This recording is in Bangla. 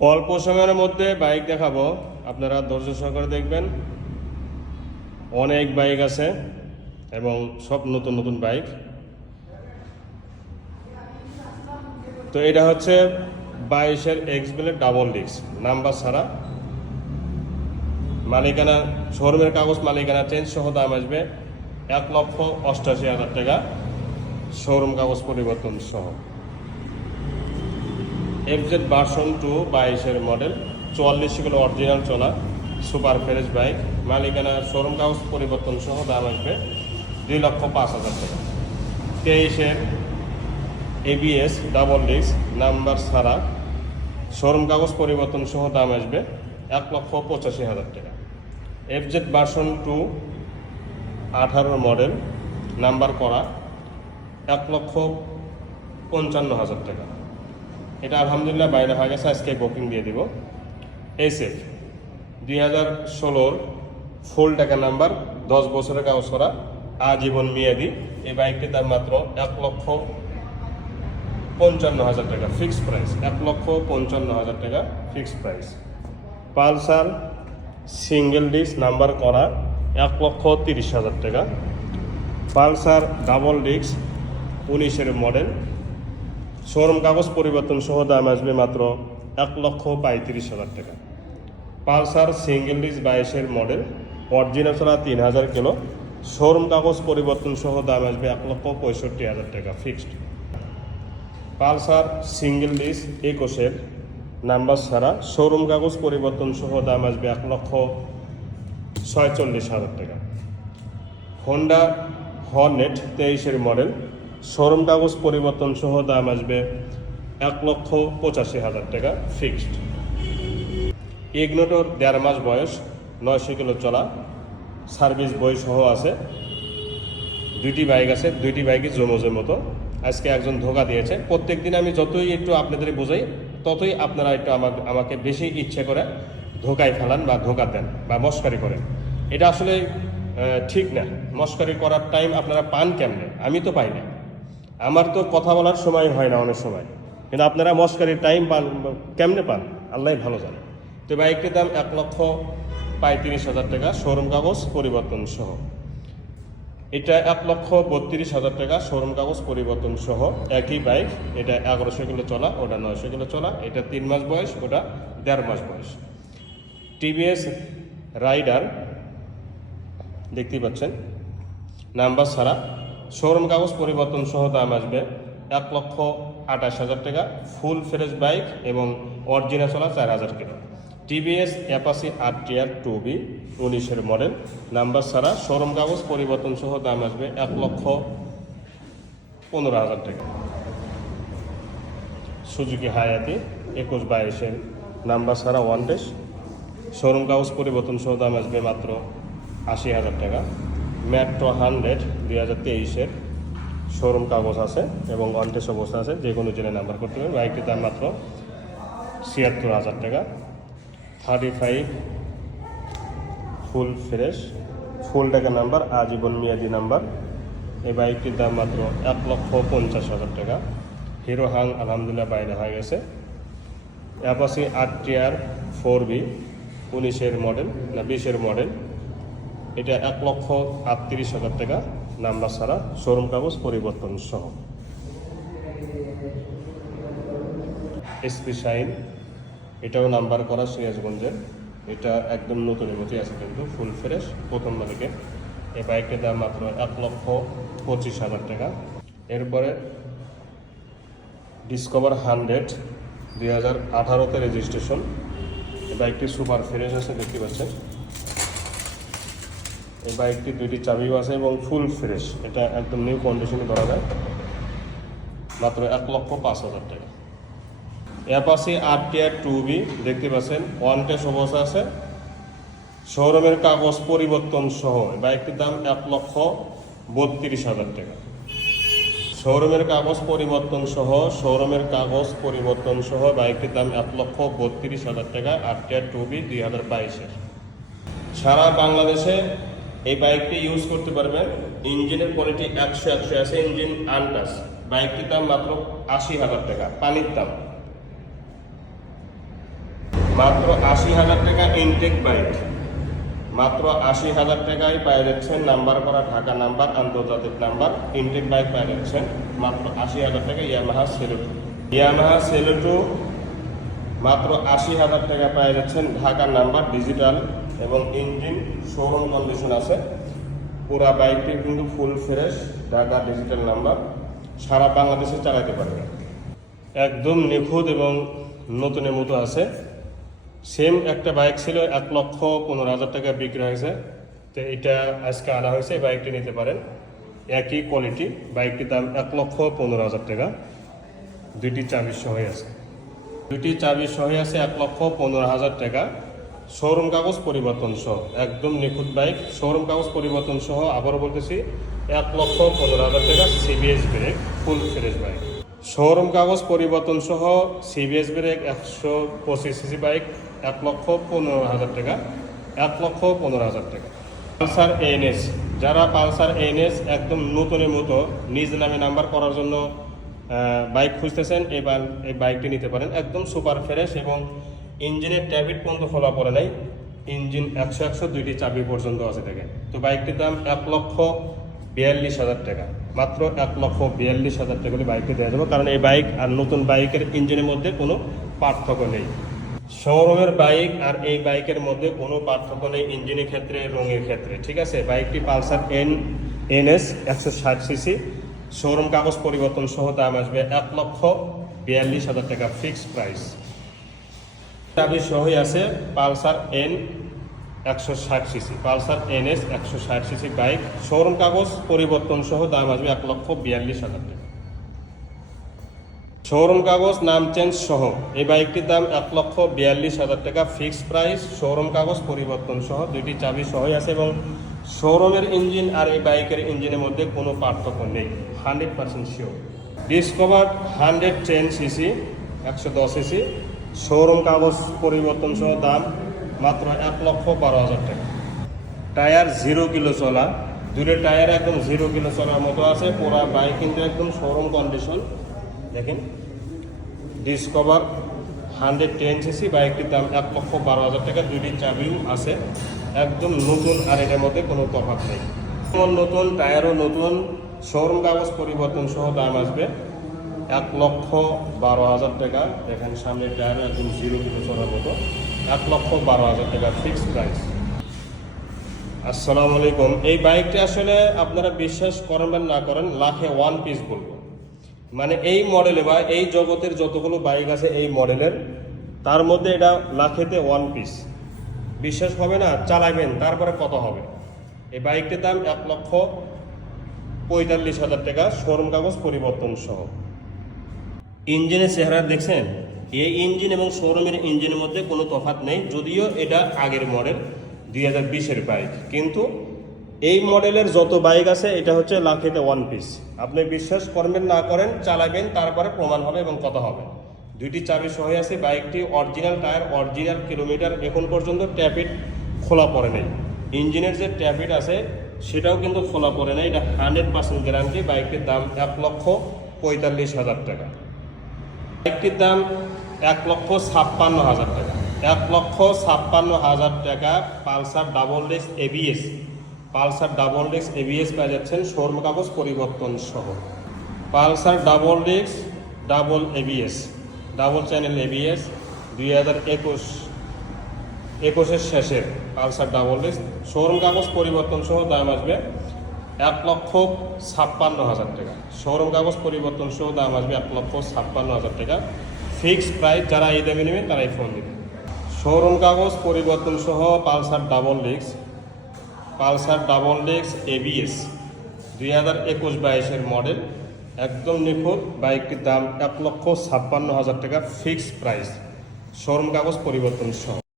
অল্প সময়ের মধ্যে বাইক দেখাবো। আপনারা ধৈর্য সহকারে দেখবেন। অনেক বাইক আছে এবং সব নতুন নতুন বাইক। তো এটা হচ্ছে বাইশের এক্স বেলের ডাবল ডিস্ক, নাম্বার ছাড়া। মালিকানা, শোরুমের কাগজ মালিকানা চেঞ্জ সহ দাম আসবে এক লক্ষ অষ্টাশি হাজার টাকা। শোরুম কাগজ পরিবর্তন সহ। এফজেড ভার্সন টু বাইশের মডেল চুয়াল্লিশ কিলো অরিজিনাল চলা সুপার ফ্রেশ বাইক মালিকানা শোরুম কাগজ পরিবর্তন সহ দাম আসবে দুই লক্ষ পাঁচ হাজার টাকা। তেইশের এবিএস ডাবল ডিস্ক নাম্বার ছাড়া শোরুম কাগজ পরিবর্তন সহ দাম আসবে এক লক্ষ পঁচাশি হাজার টাকা। এফজেড ভার্সন টু আঠারোর মডেল নাম্বার করা এক লক্ষ পঞ্চান্ন হাজার টাকা। এটা আলহামদুলিল্লাহ বাইরে হয়ে গেছে, আজকে বুকিং দিয়ে দিব। এসএফ দুই হাজার ষোলোর ফুল টাকা নাম্বার দশ বছরের করা, আজীবন মেয়াদি। এই বাইকটির দাম মাত্র এক লক্ষ পঞ্চান্ন হাজার টাকা ফিক্সড প্রাইস এক লক্ষ পঞ্চান্ন হাজার টাকা fixed price Pulsar single disc number করা, এক লক্ষ তিরিশ হাজার টাকা। পালসার ডাবল ডিস্ক উনিশের মডেল শোরুম কাগজ পরিবর্তন সহ দাম আসবে মাত্র এক লক্ষ পঁয়ত্রিশ হাজার টাকা। পালসার সিঙ্গেল ডিস্ক বাইশের মডেল অরিজিনাল ছাড়া তিন হাজার কিলো। শোরুম কাগজ পরিবর্তন সহ দাম আসবে এক লক্ষ পঁয়ষট্টি হাজার টাকা ফিক্সড পালসার সিঙ্গেল ডিস্ক একুশের নাম্বার ছাড়া শোরুম কাগজ পরিবর্তন সহ দাম আসবে এক লক্ষ ছয়চল্লিশ হাজার টাকা। হোন্ডা হর্নেট তেইশের মডেল শোরুম কাগজ পরিবর্তন সহ দাম আসবে এক লক্ষ পঁচাশি হাজার টাকা ফিক্সড ইগনোটোর দেড় মাস বয়স, নয়শো কিলো চলা সার্ভিস বই সহ আছে। দুইটি বাইক আছে, দুইটি বাইকই জমজের মতো। আজকে একজন ধোকা দিয়েছে। প্রত্যেক দিন আমি যতই একটু আপনাদের বোঝাই, ততই আপনারা একটু আমাকে আমাকে বেশি ইচ্ছে করে ধোকায় ফেলান বা ধোকা দেন বা মস্কারি করেন। এটা আসলে ঠিক না। মস্কারি করার টাইম আপনারা পান কেমনে? আমি তো পাই না। আমার তো কথা বলার সময় হয় না অনেক সময়। কিন্তু আপনারা মস্কারির টাইম পান, কেমনে পান? আল্লাহ ভালো জানে। তো বাইকটির দাম এক লক্ষ পঁয়ত্রিশ হাজার টাকা শোরুম কাগজ পরিবর্তন সহ। এটা এক লক্ষ বত্রিশ হাজার টাকা শোরুম কাগজ পরিবর্তন সহ। একই বাইক এটা এগারোশো কিলো চলা, ওটা নয়শো কিলো চলা, এটা তিন মাস বয়স, ওটা দেড় মাস বয়স। টিভিএস রাইডার দেখতেই পাচ্ছেন? নাম্বার ছাড়া শোরুম কাগজ পরিবর্তন সহ দাম আসবে এক লক্ষ আঠাশ হাজার টাকা, ফুল ফ্রেশ বাইক এবং অরিজিনাল চলা চার হাজার টাকা। TVS Apache R TR two B উনিশের মডেল। নাম্বার ছাড়া শোরুম কাগজ পরিবর্তন সহ দাম আসবে এক লক্ষ পনেরো হাজার টাকা। সুজুকি হায়াতি একুশ বাইশের নাম্বার ছাড়া ওয়ান ডেস শোরুম কাগজ পরিবর্তন সহ দাম আসবে মাত্র আশি হাজার টাকা। ম্যাট্রো হান্ড্রেড দুই হাজার তেইশের শোরুম কাগজ আছে এবং ওয়ান টেস অবস্থা আছে, যে কোনো জেনে নাম্বার করতে হবে বাইকটির দাম মাত্র ছিয়াত্তর হাজার টাকা। Thirty five full fresh full টাকা নাম্বার আজীবন মেয়াদি নাম্বার এই বাইকটির দাম মাত্র এক লক্ষ পঞ্চাশ হাজার টাকা। হিরো হাং, আলহামদুলিল্লাহ, বাইরে হয়ে গেছে। Apache R TR four B উনিশের মডেল না, বিশের মডেল এটা এক লক্ষ আটত্রিশ হাজার টাকা নাম্বার ছাড়া শোরুম কাগজ পরিবর্তন সহ। এসপি শাইন এটাও নাম্বার করা সিরাজগঞ্জের। এটা একদম নতুনের মতোই আছে কিন্তু ফুল ফ্রেশ প্রথম মালিকের। এই বাইকটির দাম মাত্র এক লক্ষ পঁচিশ হাজার টাকা। এরপরে ডিসকভার হান্ড্রেড দুই হাজার আঠারোতে রেজিস্ট্রেশন বাইকটি সুপার ফ্রেশ আছে, দেখতে পাচ্ছেন। এই বাইকটি দুইটি চাবিও আছে এবং ফুল ফ্রেশ এটা একদম নিউ কন্ডিশনে ধরা যায়। মাত্র এক লক্ষ পাঁচ হাজার টাকা। Apache R TR two B দেখতে পাচ্ছেন? ওয়ান টেস অবস্থা আছে। শোরুমের কাগজ পরিবর্তন সহ বাইকটির দাম এক লক্ষ বত্রিশ হাজার টাকা। শোরুমের কাগজ পরিবর্তন সহ শোরুমের কাগজ পরিবর্তন সহ বাইকটির দাম এক লক্ষ বত্রিশ হাজার টাকা আর টিআর টু বি দুই হাজার বাইশের। সারা বাংলাদেশে এই বাইকটি ইউজ করতে পারবেন। ইঞ্জিনের কোয়ালিটি একশো একশো আছে ইঞ্জিন আনটাস বাইকটির দাম মাত্র আশি হাজার টাকা, পানির দাম। মাত্র আশি হাজার টাকা ইনটেক বাইক মাত্র আশি হাজার টাকায় পেয়ে যাচ্ছেন নাম্বার করা ঢাকা নাম্বার, আন্তর্জাতিক নাম্বার ইনটেক বাইক পেয়ে যাচ্ছেন। মাত্র আশি হাজার টাকা ইয়ামাহা সেলুটু ইয়ামাহা সেলুটু মাত্র আশি হাজার টাকা পেয়ে যাচ্ছেন ঢাকার নাম্বার ডিজিটাল এবং ইঞ্জিন শোরুম কন্ডিশন আছে। পুরা বাইকটি কিন্তু full fresh, Dhaka digital number. সারা বাংলাদেশে চালাতে পারবে। একদম নিখুঁত এবং নতুনের মতো আছে। সেম একটা বাইক ছিল, এক লক্ষ পনেরো হাজার টাকা বিক্রি হয়েছে। তো এটা আজকে আনা হয়েছে, এই বাইকটি নিতে পারেন। একই কোয়ালিটি বাইকটির দাম এক লক্ষ পনেরো হাজার টাকা। দুইটি চাবি সহ আছে। দুইটি চাবি সহ আছে এক লক্ষ পনেরো হাজার টাকা। শোরুম কাগজ পরিবর্তন সহ, একদম নিখুঁত বাইক, শোরুম কাগজ পরিবর্তন সহ, আবারও বলতেছি, এক লক্ষ পনেরো হাজার টাকা CBS brake full fresh bike showroom কাগজ পরিবর্তন সহ সিবিএস ব্রেক একশো পঁচিশ সিসি বাইক এক লক্ষ পনেরো হাজার টাকা, এক লক্ষ পনেরো হাজার টাকা। পালসার এনএস যারা পালসার এনএস একদম নতুনের মতো নিজ নামে নাম্বার করার জন্য বাইক খুঁজতেছেন, এবার এই বাইকটি নিতে পারেন। একদম সুপার ফ্রেশ এবং ইঞ্জিনের ট্যাবিট পর্যন্ত খোলা পড়ে নাই। ইঞ্জিন একশো একশো দুইটি চাবি পর্যন্ত আছে দেখে তো বাইকটির দাম এক লক্ষ বিয়াল্লিশ হাজার টাকা। মাত্র এক লক্ষ বিয়াল্লিশ হাজার টাকা করে বাইকটি দেওয়া যাবে, কারণ এই বাইক আর নতুন বাইকের ইঞ্জিনের মধ্যে কোনো পার্থক্য নেই। শোরুমের বাইক আর এই বাইকের মধ্যে কোনো পার্থক্য নেই ইঞ্জিনের ক্ষেত্রে, রঙের ক্ষেত্রে। ঠিক আছে? বাইকটি পালসার এন, এনএস একশো ষাট সিসি। শোরুম কাগজ পরিবর্তন সহ দাম আসবে এক লক্ষ বিয়াল্লিশ হাজার টাকা ফিক্সড প্রাইস। চাবি সহই আছে, পালসার এন একশো ষাট সিসি পালসার এনএস একশো ষাট সিসি বাইক শোরুম কাগজ, পরিবর্তন সহ দাম আসবে এক লক্ষ বিয়াল্লিশ হাজার টাকা। শোরুম কাগজ, নাম চেঞ্জ সহ, এই বাইকটির দাম এক লক্ষ বিয়াল্লিশ হাজার টাকা ফিক্সড প্রাইস শোরুম কাগজ, পরিবর্তন সহ দুইটি চাবি সহই আছে এবং শোরুমের ইঞ্জিন আর এই বাইকের ইঞ্জিনের মধ্যে কোনো পার্থক্য নেই hundred percent sure Discover hundred ten CC একশো দশ সিসি শোরুম কাগজ পরিবর্তন সহ দাম মাত্র এক লক্ষ বারো হাজার টাকা। টায়ার জিরো কিলো চলা দুটো টায়ার একদম জিরো কিলো চলার মতো আছে, পুরা বাইক কিন্তু একদম শোরুম কন্ডিশন দেখেন ডিসকভার হান্ড্রেড টেন সিসি বাইকটির দাম এক লক্ষ বারো হাজার টাকা, দুইটি চাবিও আছে। একদম নতুন আর এটার মধ্যে কোনো তফাৎ নেই। নতুন টায়ারও নতুন শোরুম কাগজ পরিবর্তন সহ দাম আসবে। এক লক্ষ বারো হাজার টাকা। দেখেন সামনে টায়ার একদম জিরো কিলো চলার মতো। এক লক্ষ বারো হাজার টাকা ফিক্সড প্রাইস আসসালামু আলাইকুম। এই বাইকটি আসলে আপনারা বিশ্বাস করেন বা না করেন, লাখে ওয়ান পিস বলব। মানে এই মডেলে বা এই জগতের যতগুলো বাইক আছে এই মডেলের তার মধ্যে এটা লাখেতে ওয়ান পিস বিশ্বাস হবে না? চালাবেন, তারপরে কত হবে। এই বাইকটির দাম এক লক্ষ পঁয়তাল্লিশ হাজার টাকা, শোরুম কাগজ পরিবর্তন সহ। ইঞ্জিনের চেহারা দেখছেন? এই ইঞ্জিন এবং শোরুমের ইঞ্জিনের মধ্যে কোনো তফাৎ নেই, যদিও এটা আগের মডেল, দুই হাজার বিশের বাইক। কিন্তু এই মডেলের যত বাইক আছে, এটা হচ্ছে লাখেতে ওয়ান পিস আপনি বিশ্বাস করবেন না করেন, চালাবেন, তারপরে প্রমাণ হবে এবং কত হবে। দুইটি চাবি সহ আছে, বাইকটি অরিজিনাল টায়ার অরিজিনাল কিলোমিটার এখন পর্যন্ত ট্যাপিট খোলা পড়ে নেই। ইঞ্জিনের যে ট্যাপিট আছে, সেটাও কিন্তু খোলা পড়ে নেই। এটা হান্ড্রেড পার্সেন্ট গ্যারান্টি বাইকটির দাম এক লক্ষ পঁয়তাল্লিশ হাজার টাকা। বাইকটির দাম এক লক্ষ ছাপ্পান্ন হাজার টাকা। এক লক্ষ ছাপ্পান্ন হাজার টাকা Pulsar double disc ABS Pulsar double disc ABS পেয়ে যাচ্ছেন শোরুম কাগজ পরিবর্তন সহ। Pulsar double disc double ABS double channel ABS দুই হাজার একুশ। একুশের শেষের পালসার ডাবল ডিস্ক। শোরুম কাগজ পরিবর্তন সহ দাম আসবে এক লক্ষ ছাপ্পান্ন হাজার টাকা। শোরুম কাগজ পরিবর্তন সহ দাম আসবে এক লক্ষ ছাপ্পান্ন হাজার টাকা। ফিক্সড প্রাইস যারা এই দামে নেবেন তারাই ফোন দিবেন শোরুম কাগজ পরিবর্তন সহ Pulsar double disc, Pulsar double disc ABS দুই হাজার একুশ বাইশের মডেল। একদম নিখুঁত, বাইকটির দাম এক লক্ষ ছাপ্পান্ন হাজার টাকা, ফিক্সড প্রাইস। শোরুম কাগজ পরিবর্তন সহ।